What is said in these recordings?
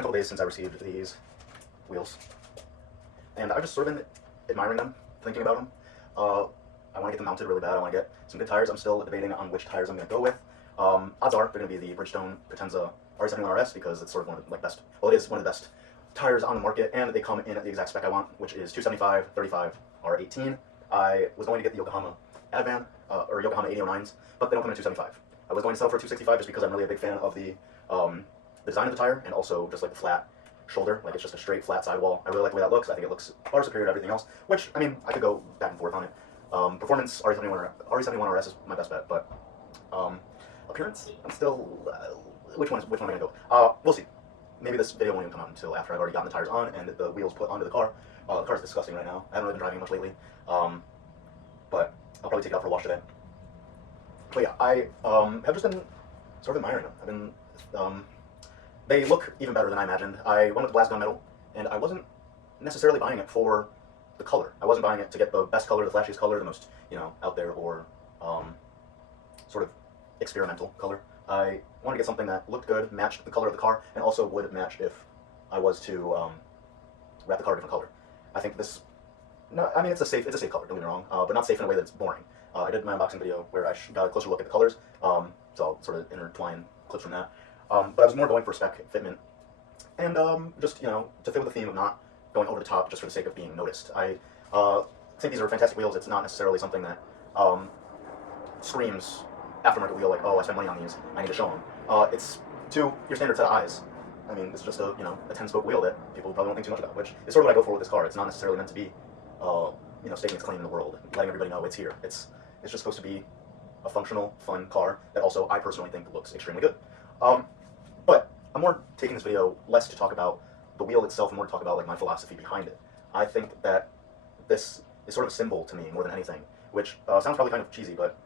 a couple days since I received these wheels, and I've just sort of been admiring them, thinking about them. I want to get them mounted really bad. I want to get some good tires. I'm still debating on which tires I'm going to go with. Odds are they're going to be the Bridgestone Potenza RE71 RS because it's sort of one of the best. Well, it is one of the best tires on the market, and they come in at the exact spec I want, which is 275 35 R18. I was going to get the Yokohama Advan or Yokohama 8009s, but they don't come in at 275. I was going to sell for 265 just because I'm really a big fan of the design of the tire and also just like the flat shoulder, like it's just a straight flat sidewall. I really like the way that looks. I think it looks far superior to everything else, which, I mean, I could go back and forth on it. Performance, RE71 RS is my best bet, but appearance, I'm still, which one am I going to go with? We'll see. Maybe this video won't even come out until after I've already gotten the tires on and the wheels put onto the car. The car's disgusting right now. I haven't really been driving much lately, but I'll probably take it out for a wash today. But yeah, I have just been sort of admiring them. I've been, they look even better than I imagined. I went with the Blast Gunmetal, and I wasn't necessarily buying it for the color. I wasn't buying it to get the best color, the flashiest color, the most, out there, or sort of experimental color. I wanted to get something that looked good, matched the color of the car, and also would match if I was to wrap the car a different color. I think this, no, I mean, it's a safe color, don't get me wrong, but not safe in a way that's boring. I did my unboxing video where I got a closer look at the colors, so I'll sort of intertwine clips from that. But I was more going for spec fitment, and just, to fit with the theme of not going over the top just for the sake of being noticed. I think these are fantastic wheels. It's not necessarily something that screams aftermarket wheel like, oh, I spent money on these, I need to show them. It's to your standard set of eyes. I mean, it's just a 10-spoke wheel that people probably don't think too much about, which is sort of what I go for with this car. It's not necessarily meant to be, staking its claim in the world, letting everybody know it's here. It's just supposed to be a functional, fun car that also I personally think looks extremely good. But I'm more taking this video less to talk about the wheel itself and more to talk about like my philosophy behind it. I think that this is sort of a symbol to me more than anything, which sounds probably kind of cheesy, but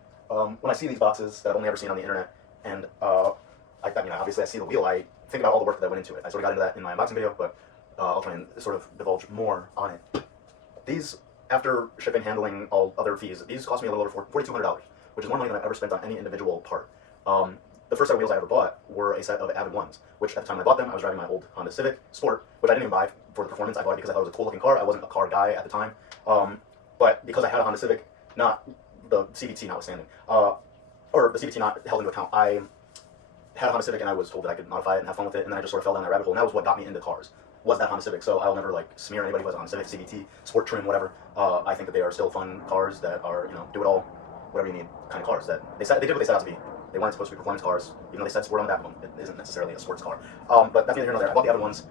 when I see these boxes that I've only ever seen on the internet, and obviously I see the wheel, I think about all the work that went into it. I sort of got into that in my unboxing video, but I'll try and sort of divulge more on it. These, after shipping, handling, all other fees, these cost me a little over $4,200, which is more money than I've ever spent on any individual part. The first set of wheels I ever bought were a set of Avid ones, which at the time I bought them, I was driving my old Honda Civic Sport, which I didn't even buy for the performance. I bought it because I thought it was a cool looking car. I wasn't a car guy at the time. But because I had a Honda Civic, not the CVT notwithstanding, or the CVT not held into account, I had a Honda Civic and I was told that I could modify it and have fun with it, and then I just sort of fell down that rabbit hole, and that was what got me into cars, was that Honda Civic. So I'll never like smear anybody who has a Honda Civic, CVT, sport trim, whatever. I think that they are still fun cars that are, do it all, whatever you need kind of cars that they did what they set out to be. They weren't supposed to be performance cars, even though they said sport on the back of them. It isn't necessarily a sports car. But that's neither here nor there. I bought the other ones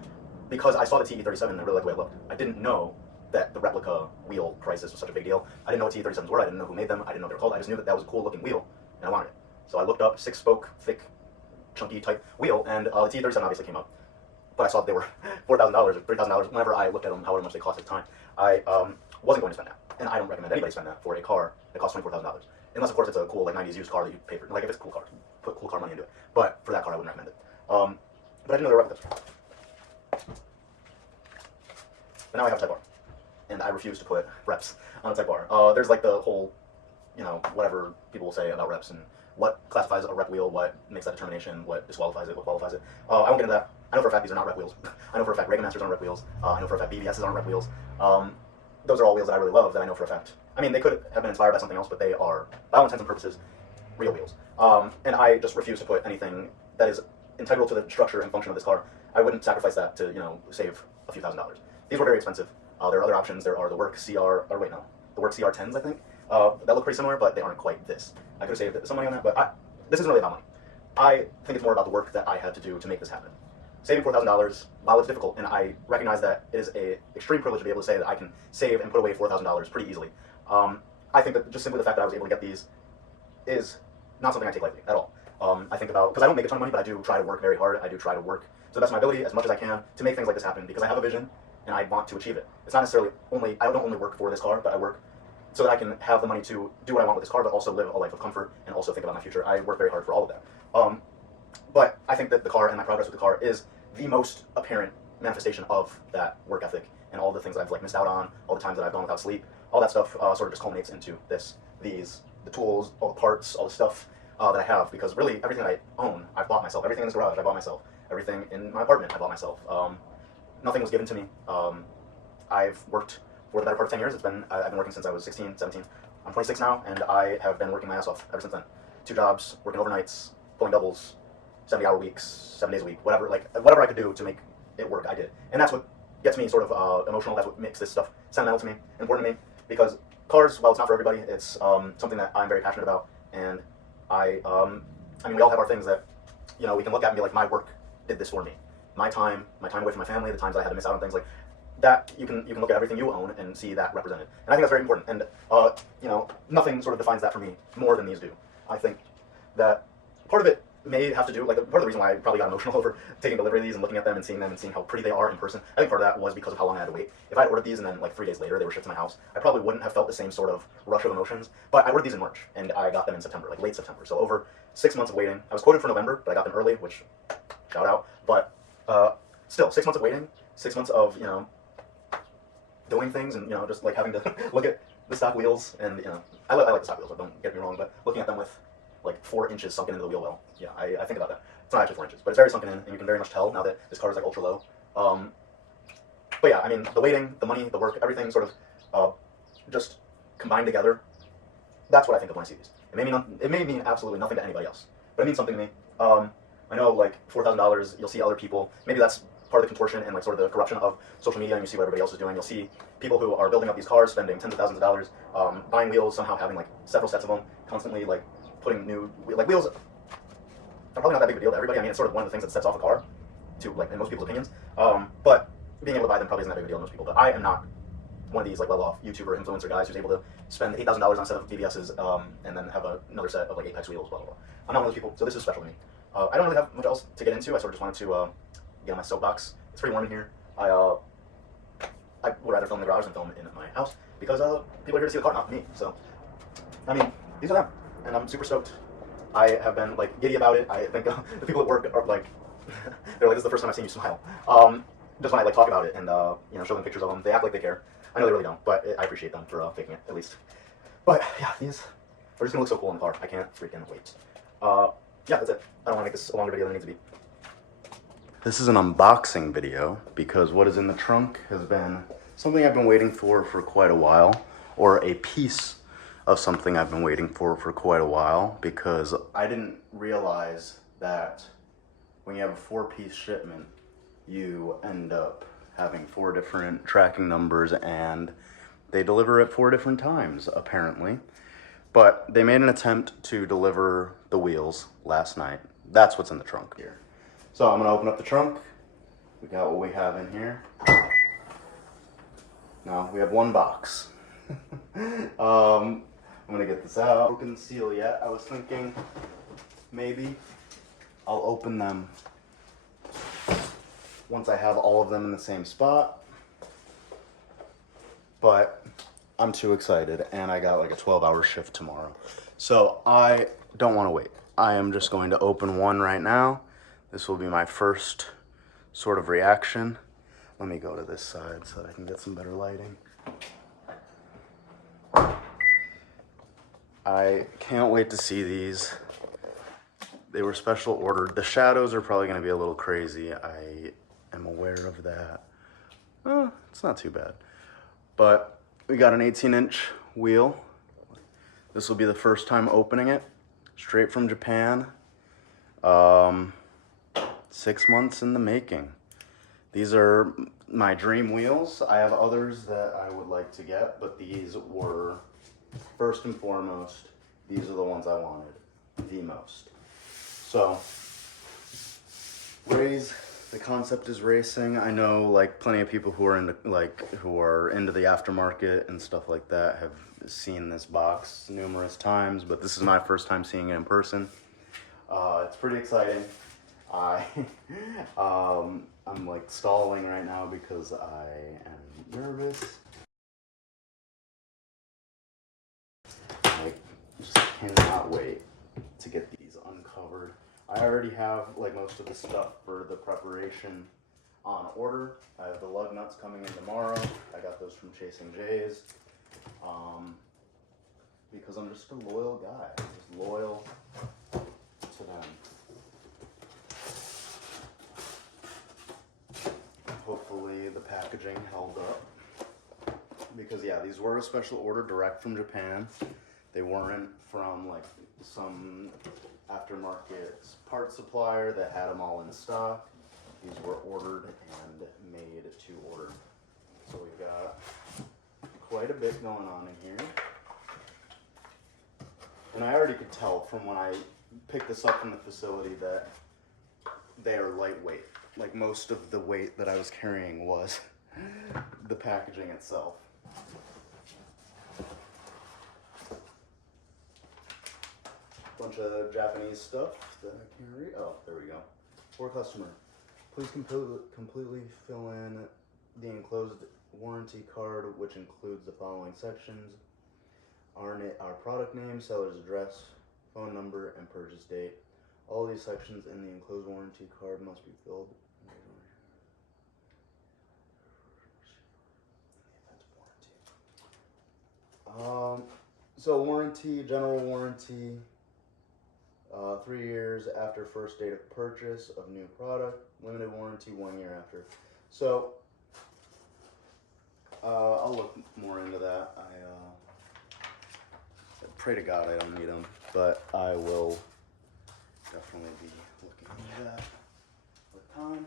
because I saw the TE37 and I really liked the way it looked. I didn't know that the replica wheel prices was such a big deal. I didn't know what TE37s were. I didn't know who made them. I didn't know what they were called. I just knew that that was a cool looking wheel, and I wanted it. So I looked up 6-spoke, thick, chunky type wheel, and the TE37 obviously came up. But I saw that they were $4,000 or $3,000 whenever I looked at them, however much they cost at the time. I wasn't going to spend that. And I don't recommend anybody spend that for a car that costs $24,000. Unless, of course, it's a cool, like, 90s used car that you pay for. Like, if it's a cool car, put cool car money into it. But for that car, I wouldn't recommend it. But I didn't know they were replicas. But now I have a Type R. And I refuse to put reps on a Type R. There's, like, the whole, whatever people will say about reps and what classifies a rep wheel, what makes that determination, what disqualifies it, what qualifies it. I won't get into that. I know for a fact these are not rep wheels. I know for a fact Reagan Masters aren't rep wheels. I know for a fact BBSs aren't rep wheels. Those are all wheels that I really love that I know for a fact. I mean, they could have been inspired by something else, but they are, by all intents and purposes, real wheels. And I just refuse to put anything that is integral to the structure and function of this car. I wouldn't sacrifice that to, save a few $1,000s. These were very expensive. There are other options. There are the Work CR, or wait, no, the Work CR10s, I think, that look pretty similar, but they aren't quite this. I could have saved some money on that, but this isn't really about money. I think it's more about the work that I had to do to make this happen. Saving $4,000, while it's difficult, and I recognize that it is an extreme privilege to be able to say that I can save and put away $4,000 pretty easily. I think that just simply the fact that I was able to get these is not something I take lightly at all. I think about, because I don't make a ton of money, but I do try to work very hard. I do try to work to the best of my ability, as much as I can, to make things like this happen, because I have a vision, and I want to achieve it. It's not necessarily I don't only work for this car, but I work so that I can have the money to do what I want with this car, but also live a life of comfort, and also think about my future. I work very hard for all of that. But I think that the car and my progress with the car is the most apparent manifestation of that work ethic and all the things that I've missed out on, all the times that I've gone without sleep, all that stuff sort of just culminates into the tools, all the parts, all the stuff that I have, because really everything that I own, I've bought myself. Everything in this garage, I bought myself. everything in my apartment I bought myself. Nothing was given to me. I've worked for the better part of 10 years. I've been working since I was 16, 17. I'm 26 now, and I have been working my ass off ever since then. 2 jobs, working overnights, pulling doubles, 70-hour weeks, 7 days a week, whatever I could do to make it work, I did. And that's what gets me sort of emotional. That's what makes this stuff sentimental to me, important to me, because cars, while it's not for everybody, it's something that I'm very passionate about. And I mean, we all have our things that, you know, we can look at and be like, my work did this for me. My time away from my family, the times I had to miss out on things like that, you can look at everything you own and see that represented. And I think that's very important. And you know, nothing sort of defines that for me more than these do. I think that part of it may have to do, like, part of the reason why I probably got emotional over taking delivery of these and looking at them and seeing how pretty they are in person, I think part of that was because of how long I had to wait. If I had ordered these and then like 3 days later they were shipped to my house, I probably wouldn't have felt the same sort of rush of emotions. But I ordered these in March and I got them in September, like late September. So over 6 months of waiting. I was quoted for November, but I got them early, which, shout out. But still, 6 months of waiting, 6 months of, you know, doing things and, you know, just like having to look at the stock wheels. And, you know, I like the stock wheels, don't get me wrong, but looking at them with like 4 inches sunken into the wheel well, yeah, I think about that. It's not actually 4 inches, but it's very sunken in, and you can very much tell now that this car is like ultra low. But yeah, I mean, the waiting, the money, the work, everything sort of just combined together. That's what I think of when I see these. It may mean absolutely nothing to anybody else, but it means something to me. I know, like, $4,000, you'll see other people, maybe that's part of the contortion and like sort of the corruption of social media, and you see what everybody else is doing. You'll see people who are building up these cars, spending tens of thousands of dollars, buying wheels, somehow having like several sets of them, constantly like putting new, like, wheels are probably not that big of a deal to everybody. I mean, it's sort of one of the things that sets off a car, to, like, in most people's opinions. But being able to buy them probably isn't that big of a deal to most people. But I am not one of these like well-off YouTuber influencer guys who's able to spend $8,000 on a set of VVS's and then have another set of like Apex wheels, blah blah blah. I'm not one of those people, so this is special to me. I don't really have much else to get into. I sort of just wanted to get on my soapbox. It's pretty warm in here. I would rather film in the garage than film in my house because people are here to see the car, not me. So, I mean, these are them, and I'm super stoked. I have been like giddy about it. I think the people at work are like, they're like, this is the first time I've seen you smile. Just when I like talk about it and you know, show them pictures of them, they act like they care. I know they really don't, but I appreciate them for faking it, at least. But yeah, these are just gonna look so cool in the car. I can't freaking wait. Yeah, that's it. I don't want to make this a longer video than it needs to be. This is an unboxing video because what is in the trunk has been something I've been waiting for quite a while, or a piece of something I've been waiting for quite a while, because I didn't realize that when you have a 4-piece shipment, you end up having 4 different tracking numbers, and they deliver at 4 different times, apparently. But they made an attempt to deliver the wheels last night. That's what's in the trunk here. So I'm gonna open up the trunk. We got what we have in here. Now we have 1 box. I'm gonna get this out. Open the seal yet. I was thinking maybe I'll open them once I have all of them in the same spot. But I'm too excited, and I got like a 12-hour shift tomorrow. So I don't want to wait. I am just going to open one right now. This will be my first sort of reaction. Let me go to this side so that I can get some better lighting. I can't wait to see these. They were special ordered. The shadows are probably going to be a little crazy. I am aware of that. It's not too bad. But we got an 18-inch wheel. This will be the first time opening it. Straight from Japan. 6 months in the making. These are my dream wheels. I have others that I would like to get, but these were, first and foremost, these are the ones I wanted the most. So, the concept is racing. I know like plenty of people who are into the aftermarket and stuff like that have seen this box numerous times, but this is my first time seeing it in person. It's pretty exciting. I'm like stalling right now because I am nervous. I just cannot wait to get these uncovered. I already have like most of the stuff for the preparation on order. I have the lug nuts coming in tomorrow. I got those from Chasing Jays. Because I'm just a loyal guy. I'm just loyal to them. packaging held up. Because yeah, these were a special order direct from Japan. They weren't from like some aftermarket part supplier that had them all in stock. These were ordered and made to order. So we've got quite a bit going on in here. And I already could tell from when I picked this up from the facility that they are lightweight. Like most of the weight that I was carrying was the packaging itself. Bunch of Japanese stuff that I can't read. Oh, there we go. For customer, please completely fill in the enclosed warranty card, which includes the following sections: our product name, seller's address, phone number, and purchase date. All these sections in the enclosed warranty card must be filled. So warranty, general warranty, 3 years after first date of purchase of new product. Limited warranty, 1 year after. So I'll look more into that. I pray to God I don't need them, but I will definitely be looking into that with time.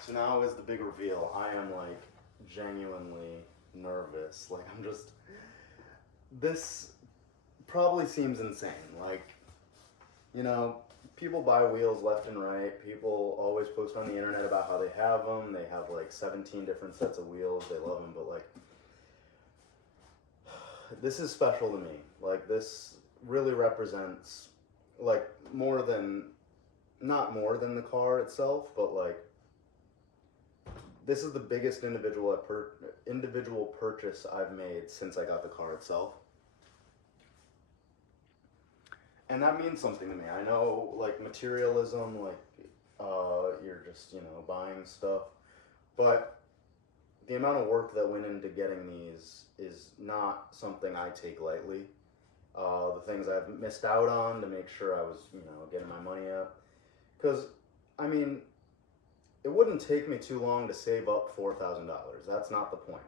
So now is the big reveal. I am like genuinely nervous. Like I'm just, this probably seems insane. Like, you know, people buy wheels left and right. People always post on the internet about how they have them. They have like 17 different sets of wheels. They love them, but like, this is special to me. Like this really represents like more than, not more than the car itself, but like this is the biggest individual purchase I've made since I got the car itself. And that means something to me. I know like materialism, like you're just, you know, buying stuff, but the amount of work that went into getting these is not something I take lightly. The things I've missed out on to make sure I was, you know, getting my money up. Because, I mean, it wouldn't take me too long to save up $4,000. That's not the point.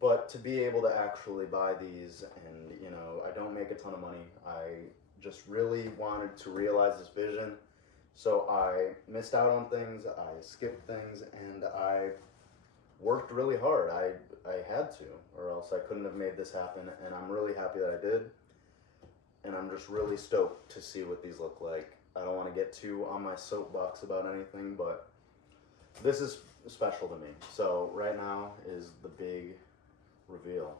But to be able to actually buy these, and, you know, I don't make a ton of money. I just really wanted to realize this vision. So I missed out on things, I skipped things, and I worked really hard. I had to, or else I couldn't have made this happen, and I'm really happy that I did. And I'm just really stoked to see what these look like. I don't want to get too on my soapbox about anything, but this is special to me. So right now is the big reveal.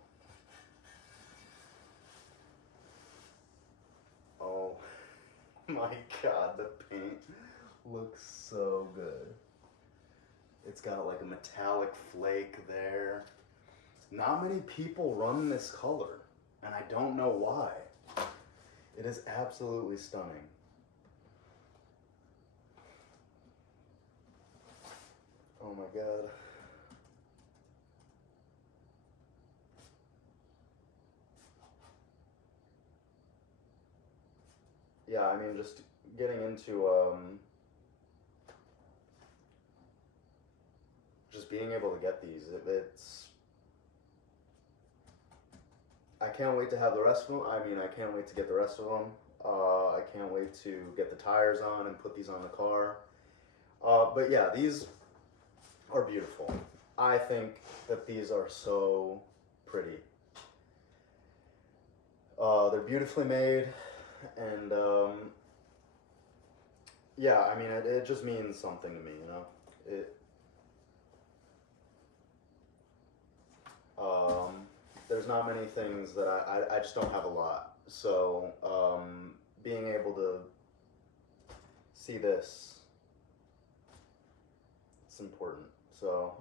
Oh my God, the paint looks so good. It's got like a metallic flake there. Not many people run this color, and I don't know why. It is absolutely stunning. Oh my God. Yeah, I mean, just getting into just being able to get these, I can't wait to have the rest of them. I mean, I can't wait to get the rest of them. I can't wait to get the tires on and put these on the car. But yeah, these are beautiful. I think that these are so pretty. They're beautifully made, and yeah, I mean, it just means something to me, you know? There's not many things that I just don't have a lot. So being able to see this, it's important. So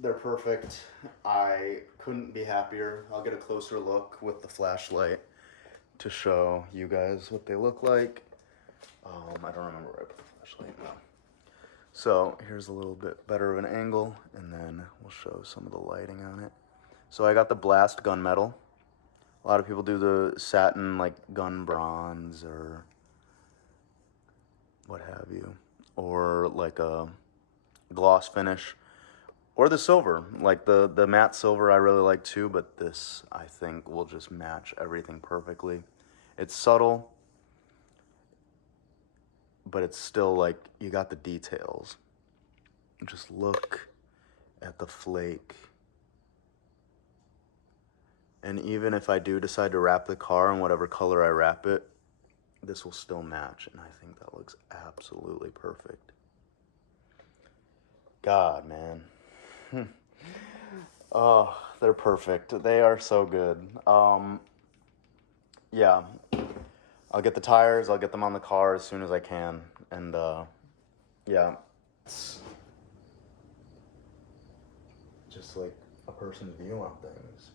they're perfect. I couldn't be happier. I'll get a closer look with the flashlight to show you guys what they look like. I don't remember where I put the flashlight now. So here's a little bit better of an angle, and then we'll show some of the lighting on it. So I got the Blast Gunmetal. A lot of people do the satin like gun bronze or what have you. or like a gloss finish, or the silver. Like the matte silver I really like too, but this I think will just match everything perfectly. It's subtle, but it's still like you got the details. Just look at the flake. And even if I do decide to wrap the car in whatever color I wrap it, this will still match, and I think that looks absolutely perfect. God, man. Oh, they're perfect. They are so good. Yeah, I'll get the tires, I'll get them on the car as soon as I can, and yeah, it's just like a person's view on things.